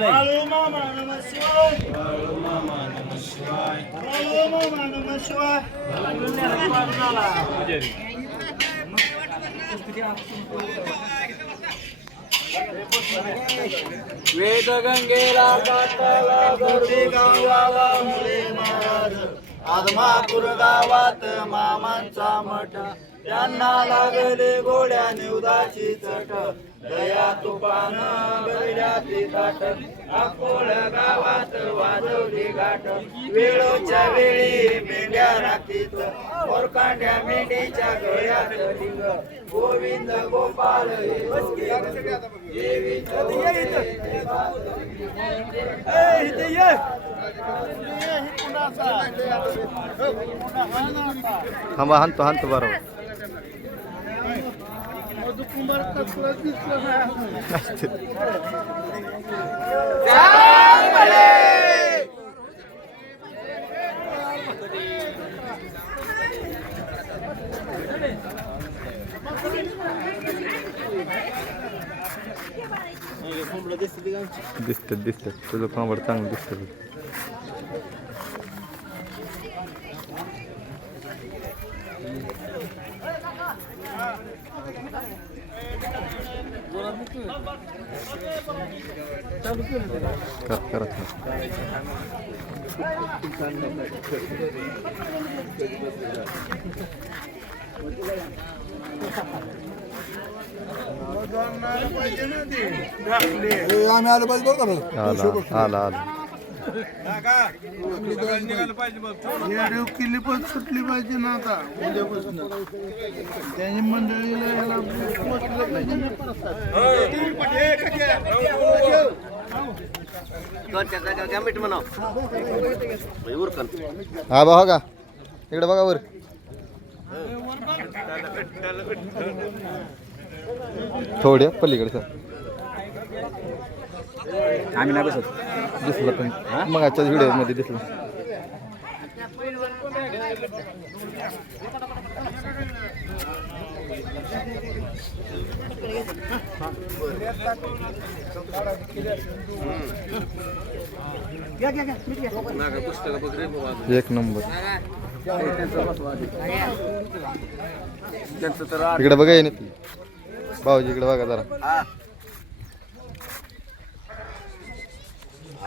बाळू वेद गंगेला काटाला गर्दी गावाला मुळे महाराज आदमापूर गावात मामांचा मठ. त्यांना लागले गोड्या निवदाची चट. दया तुपान गरड्याची ताट. अकोळ गावात वाजवली गाठ. वेळोच्या वेळी मेंढ्या राखीत. मोरकांड्या मेंढीच्या गळ्यात लिंग. गोविंद गोपाल हे थांबा हाणतो हाणतो बरोबर. दिसत दिसत. तुझं कोंबड चांगलं दिसतं Kalk karatma. Yani Ali Bey burada mı? Al al al. Radio केली पण सुटली पाहिजे ना आता. उद्यापासून. त्यांनी मंडळीला याला पोचलं पाहिजे ना. हा बघा का? इकडे बघा वर. थोड्या पलीकडे सर आम्ही नाही बसत. दिसलं पण. मग आजच्या व्हिडिओमध्ये दिसलं. एक नंबर. इकडे बघा ये भाऊजी इकडे बघा जरा.